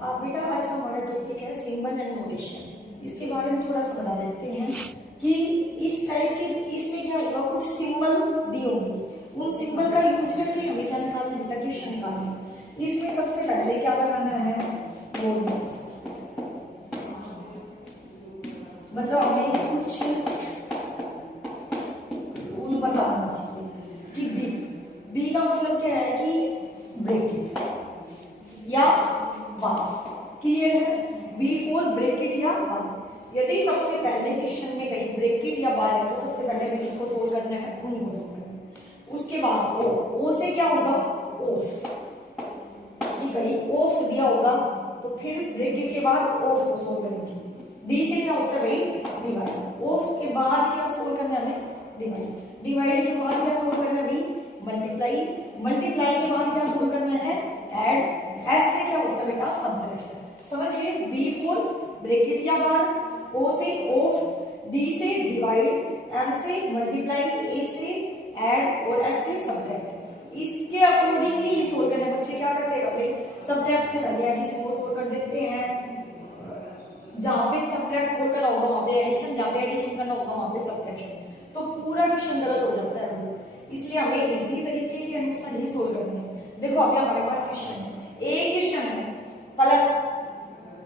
आप बेटा आज का हमारा टॉपिक है सिंबल एंड नोटेशन। इसके बारे में थोड़ा सा बता देते हैं कि इस टाइप के इसमें क्या होगा, कुछ सिंबल दिए होंगे, उन सिंबल का यूज करके हमें क्या निकालना होता है, क्वेश्चन निकालना है। इसमें सबसे पहले क्या लगाना है, बोर्ड, मतलब हमें कुछ रूल बताना चाहिए कि बी का मतलब क्या है कि ब्रैकेट या बार। क्लियर है, बी फॉर ब्रैकेट या बार। यदि सबसे पहले क्वेश्चन में कहीं ब्रैकेट या बार है तो सबसे पहले हमें इसको सोल्व करना है, उन्हीं को सोल्व करना है। उसके बाद ओ से क्या होगा, ऑफ, कि कहीं ऑफ दिया होगा तो फिर ब्रैकेट के बाद ऑफ को सोल्व करेंगे। डी से क्या होता है भाई, डिवाइड। ऑफ के बाद क्या सोल्व करना है, डिवाइड। डिवाइड के बाद क्या सोल्व करना है भाई, मल्टीप्लाई। मल्टीप्लाई के बाद क्या सोल्व करना है, ऐड। एस से क्या होता है बेटा, सब्ट्रैक्ट। समझ गए, बी फॉर ब्रैकेट या बार, ओ से ऑफ, डी से डिवाइड, एम से मल्टीप्लाई, ए से ऐड और एस से सब्ट्रैक्ट। इसके अकॉर्डिंगली ही सोल्व करना है। बच्चे क्या करते हैं, फिर सब्ट्रैक्ट से पहले एडिशन को सोल्व कर देते हैं। जहां पे सब्ट्रैक्ट सोल्व करना होगा वहां पे एडिशन, जहां पे एडिशन करना होगा वहां पे सब्ट्रैक्शन, तो पूरा क्वेश्चन गलत हो जाता है। इसलिए हमें इजी तरीके के अनुसार ही सोल्व करना है। देखो अभी हमारे पास क्वेश्चन है, एक क्वेश्चन है, प्लस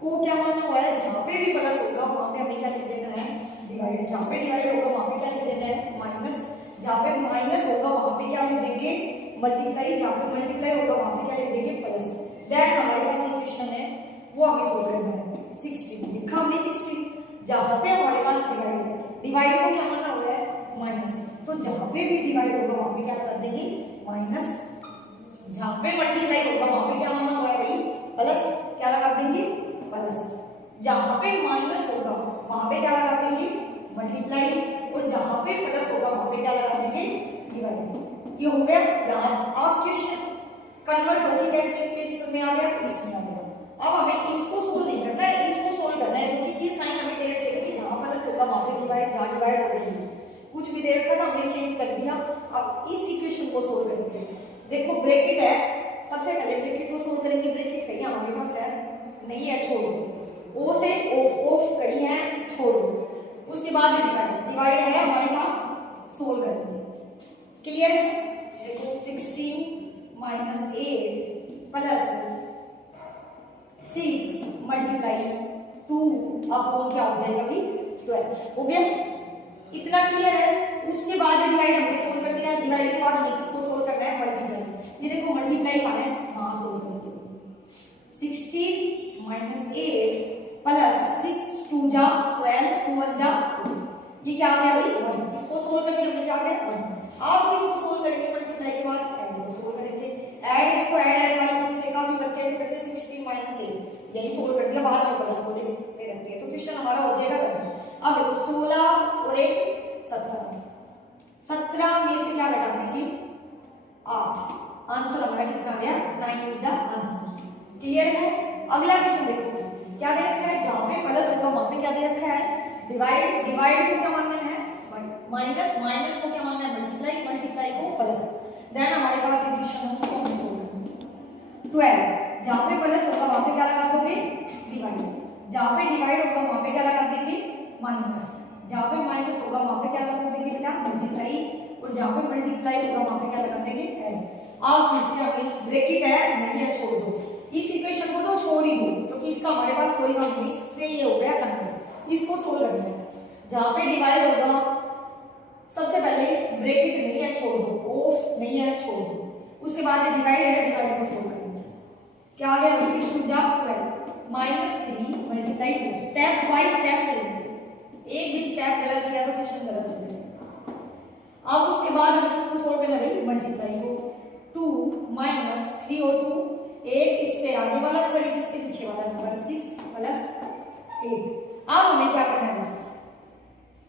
को क्या मानना हुआ है, जहां पे भी प्लस होगा वहां पे हमें क्या लिख देना है, डिवाइड। जहां पे डिवाइड होगा वहां पे क्या लिख देना है, माइनस। जहां पे माइनस होगा वहां पे क्या लिख देंगे, मल्टीप्लाई। जहां पे मल्टीप्लाई होगा वहां पे क्या लिख देंगे, प्लस। देन हमारे पास एक क्वेश्चन है, वो हमें सोल्व करना है। 16 लिखा हमने 16। जहां पे हमारे पास डिवाइड है, डिवाइड को क्या मानना हुआ है, माइनस। तो जहां पे भी डिवाइड होगा वहां पे क्या कर देंगे, माइनस। जहां पे मल्टीप्लाई होगा वहां पे क्या मानना हुआ है भाई, प्लस। क्या लगा देंगे, प्लस। जहां पे माइनस होगा वहां पे क्या लगा देंगे, मल्टीप्लाई। और जहां पे प्लस होगा वहां पे क्या लगा देंगे, डिवाइड। ये हो गया याद। अब क्वेश्चन कन्वर्ट होके कैसे क्वेश्चन में आ गया, इसमें आ गया। अब हमें इसको सोल्व नहीं करना है, इसको सोल्व करना है, क्योंकि ये साइन हमें दे रखे थे कि जहां प्लस होगा वहां पे डिवाइड, जहां डिवाइड हो गई कुछ भी दे रखा था हमने चेंज कर दिया। अब इस इक्वेशन को सोल्व करेंगे। देखो ब्रैकेट है, सबसे पहले ब्रैकेट को सोल्व करेंगे। ब्रैकेट कहीं हमारे पास है नहीं है, छोड़ दो। ओ से ऑफ, ऑफ कहीं है, छोड़ दो। उसके बाद डिवाइड, डिवाइड है हमारे पास, सोल्व करेंगे। क्लियर है, देखो 16 माइनस 8 प्लस 6 मल्टीप्लाई 2 अपॉन क्या हो जाएगा अभी 12। हो गया, इतना क्लियर है। उसके बाद डिवाइड हमने सोल्व कर दिया। डिवाइड के बाद हमें किसको सोल्व करना है, मल्टीप्लाई। ये देखो मल्टीप्लाई का है, हाँ सोल्व कर दो। 16 माइनस 8 प्लस 6 2 जा 12 2 1 जा 2। ये क्या आ गया भाई, 1। इसको सोल्व कर दिया हमने, क्या आ गया 1। आप किसको सोल्व करेंगे, मल्टीप्लाई के बाद ऐड को सोल्व करेंगे। ऐड देखो, ऐड वाले से काफी बच्चे ऐसे करते हैं, 16 माइनस 8 यही सोल्व कर दिया, बाद में प्लस को देखते रहते हैं, तो क्वेश्चन हमारा हो जाएगा। अब देखो 16 और 1 17, 17 में से क्या घटा देंगे, 8। आंसर हमारा कितना आ गया, 9 इज द आंसर। क्लियर है। अगला क्वेश्चन देखो, क्या दे रखा है, जहां पे प्लस होगा वहां पे क्या दे रखा है, डिवाइड। डिवाइड को क्या मानना है, माइनस। माइनस को क्या मानना है, मल्टीप्लाई। मल्टीप्लाई को प्लस। देन हमारे पास एक क्वेश्चन है, उसको हम सोल्व करेंगे। 12 जहां पे प्लस होगा वहां पे क्या लगा दोगे, डिवाइड। जहां पे डिवाइड होगा वहां पे क्या लगा देंगे, माइनस। जहां पे माइनस होगा वहां पे क्या लगा देंगे बेटा, मल्टीप्लाई। और जहां पे मल्टीप्लाई होगा वहां पे क्या लगा देंगे, ऐड। आप फिर से हमें ब्रैकेट है नहीं है, छोड़ दो। इस इक्वेशन को तो छोड़ ही दो, क्योंकि इसका हमारे पास कोई काम नहीं। इससे ये हो गया कन्वर्ट, इसको सोल्व करना है। जहां पे डिवाइड होगा सबसे पहले ब्रैकेट नहीं है, छोड़ दो। ऑफ नहीं है, छोड़ दो। उसके बाद डिवाइड है, डिवाइड को सोल्व करना है। क्या आ गया, 6 2 जा 12 minus 3 multiply 2। Step by step चलेंगे, एक भी स्टेप गलत किया तो क्वेश्चन गलत हो जाएगा। अब उसके बाद हमें किसको सोल्व करना है, मल्टीप्लाई को। 2 माइनस 3 और 2 8, इससे आगे वाला नंबर, इससे पीछे वाला नंबर 6 प्लस 8। अब हमें क्या करना है,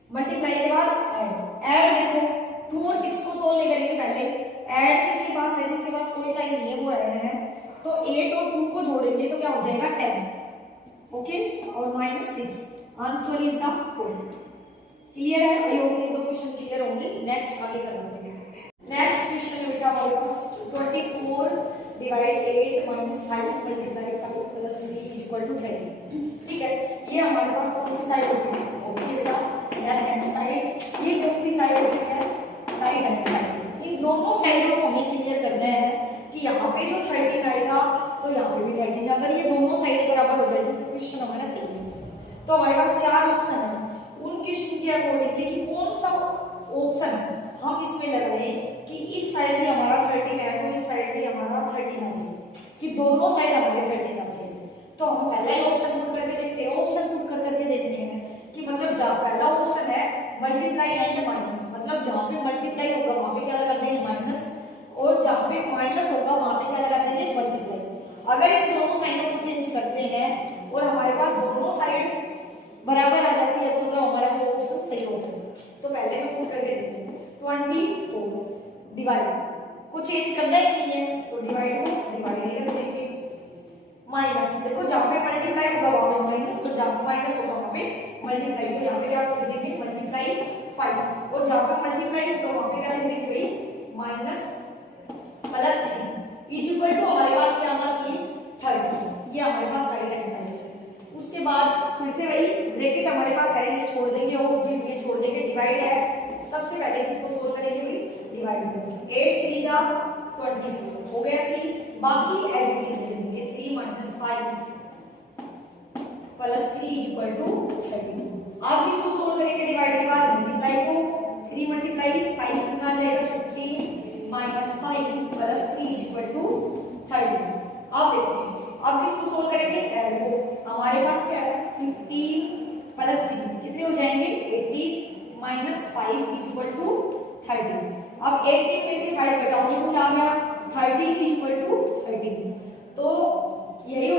मल्टीप्लाई के बाद ऐड। ऐड देखो 2 और 6 को सोल्व नहीं करेंगे पहले। ऐड किसके पास है, जिसके पास कोई साइन नहीं है वो ऐड है। तो 8 और 2 को जोड़ेंगे तो क्या हो जाएगा, 10। ओके, और minus 6। Answer is the 4। Clear है, आई होप ये दो क्वेश्चन क्लियर होंगे। नेक्स्ट आगे करते हैं। नेक्स्ट क्वेश्चन बेटा हमारे पास 24 divide 8 minus 5 multiply 5 plus 3 is equal to 30। ठीक है, ये हमारे पास कौन सी साइड होती है बेटा, लेफ्ट हैंड साइड। ये कौन सी साइड होती है, राइट हैंड साइड। इन दोनों साइडों को हमें क्लियर करना है कि यहाँ पे जो 13 आएगा तो यहाँ पे भी 13। अगर ये दोनों साइड बराबर हो जाए तो क्वेश्चन हमारा सही है। तो हमारे पास 4 ऑप्शन है, उन क्वेश्चन के अकॉर्डिंग कि कौन सा ऑप्शन हम इसमें लगाएं कि इस साइड भी हमारा 13 है तो इस साइड भी हमारा 13 आ चाहिए, कि दोनों साइड हमारे 13 आ चाहिए। तो हम पहला ही ऑप्शन पुट करके देखते हैं। ऑप्शन पुट करके देखने हैं कि मतलब जहाँ पहला ऑप्शन है मल्टीप्लाई एंड माइनस, मतलब जहाँ पे मल्टीप्लाई होगा वहाँ पे क्या लगा देंगे माइनस, और जहाँ पे माइनस होगा वहाँ पे क्या लगा देंगे मल्टीप्लाई। अगर इन दोनों साइडों को चेंज करते हैं और हमारे पास दोनों साइड बराबर आ जाती है तो मतलब हमारा वो ऑप्शन सही होता है। तो पहले हम पुट करके देखते हैं। 24 डिवाइड को चेंज करना ही नहीं है तो डिवाइड को डिवाइड ही रख देंगे। माइनस, देखो जहाँ पे मल्टीप्लाई होगा वहाँ पे माइनस, तो जहाँ पे माइनस होगा वहाँ पे मल्टीप्लाई, तो यहाँ पे क्या लिख देंगे मल्टीप्लाई 5, और जहाँ पे मल्टीप्लाई होगा वहाँ पे क्या लिख देंगे भाई minus plus 3 is equal to हमारे पास क्या आना चाहिए 30। ये हमारे पास राइट हैंड साइड है। उसके बाद फिर से वही ब्रैकेट हमारे पास है, ये छोड़ देंगे और ये छोड़ देंगे, डिवाइड है। सबसे पहले इसको सोल्व करेंगे भाई, डिवाइड करेंगे 8 3 जा 24 हो गया 3, बाकी एज इट इज ले देंगे 3 minus 5 plus 3 is equal to 30। अब इसको सोल्व करेंगे डिवाइड के बाद मल्टीप्लाई को 3 मल्टीप्लाई 5 कितना आ जाएगा 15 minus 5 plus 3 is equal to 30। अब देखो अब इसको सोल्व करेंगे ऐड को, हमारे पास क्या है 15 प्लस 3 कितने हो जाएंगे 18 माइनस 5 इज इक्वल टू 30। अब 18 में से 5 घटाओगे तो क्या आ गया 13 इज इक्वल टू 13। तो यही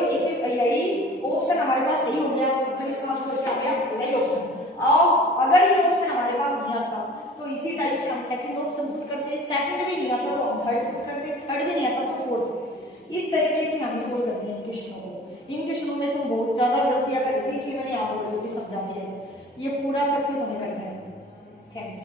ऑप्शन हमारे पास सही हो गया, मतलब इसका मतलब क्या हो गया पहला ही ऑप्शन। अब अगर ये ऑप्शन हमारे पास नहीं आता तो इसी टाइप से हम सेकंड ऑप्शन पुट करते, सेकंड भी नहीं आता तो हम थर्ड पुट करते, थर्ड भी नहीं आता तो फोर्थ। इस तरीके से हमें सोल्व करते हैं क्वेश्चनों को। इन क्वेश्चनों में तो बहुत ज्यादा गलतियां करती थी, इसलिए मैंने आप लोगों को भी समझा दिया है। ये पूरा चैप्टर हमें करना है। थैंक्स।